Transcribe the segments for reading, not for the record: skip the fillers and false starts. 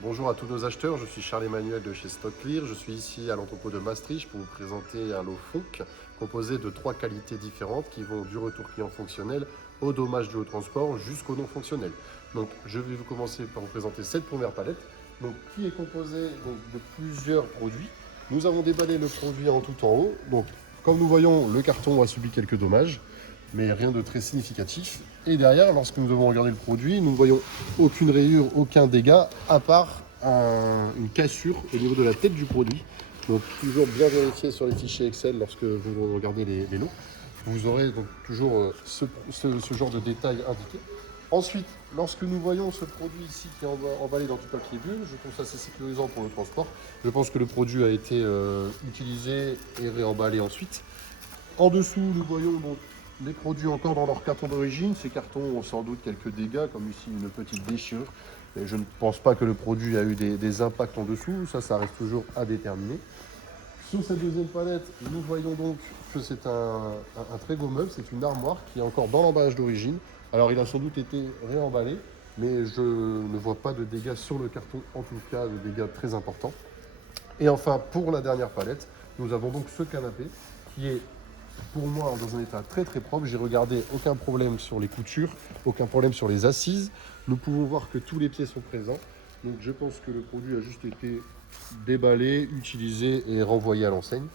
Bonjour à tous nos acheteurs, je suis Charles-Emmanuel de chez StockClear. Je suis ici à l'entrepôt de Maastricht pour vous présenter un lot Funk composé de 3 qualités différentes qui vont du retour client fonctionnel au dommage du haut transport jusqu'au non fonctionnel. Donc je vais vous commencer par vous présenter cette première palette qui est composée de plusieurs produits. Nous avons déballé le produit en tout en haut. Donc comme nous voyons, le carton a subi quelques dommages, mais rien de très significatif. Et derrière, lorsque nous avons regardé le produit, nous ne voyons aucune rayure, aucun dégât, à part une cassure au niveau de la tête du produit. Donc toujours bien vérifier sur les fichiers Excel lorsque vous regardez les lots. Vous aurez donc toujours ce genre de détails indiqués. Ensuite, lorsque nous voyons ce produit ici qui est emballé dans du papier bulle, je trouve ça assez sécurisant pour le transport. Je pense que le produit a été utilisé et réemballé ensuite. En dessous, nous voyons donc les produits encore dans leur carton d'origine. Ces cartons ont sans doute quelques dégâts, comme ici une petite déchirure. Mais je ne pense pas que le produit a eu des impacts en dessous. Ça reste toujours à déterminer. Sur cette deuxième palette, nous voyons donc que c'est un très beau meuble. C'est une armoire qui est encore dans l'emballage d'origine. Alors, il a sans doute été réemballé, mais je ne vois pas de dégâts sur le carton, en tout cas de dégâts très importants. Et enfin, pour la dernière palette, nous avons donc ce canapé qui est pour moi dans un état très très propre. J'ai regardé, aucun problème sur les coutures, aucun problème sur les assises. Nous pouvons voir que tous les pieds sont présents. Donc je pense que le produit a juste été déballé, utilisé et renvoyé à l'enseigne.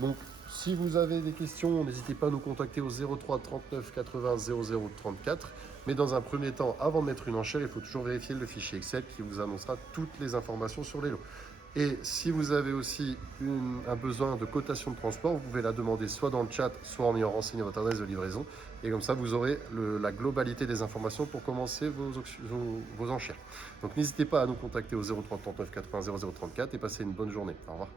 Donc si vous avez des questions, n'hésitez pas à nous contacter au 03 39 80 00 34. Mais dans un premier temps, avant de mettre une enchère, il faut toujours vérifier le fichier Excel qui vous annoncera toutes les informations sur les lots. Et si vous avez aussi un besoin de cotation de transport, vous pouvez la demander soit dans le chat, soit en ayant renseigné votre adresse de livraison. Et comme ça, vous aurez la globalité des informations pour commencer vos enchères. Donc n'hésitez pas à nous contacter au 03 39 80 00 34 et passez une bonne journée. Au revoir.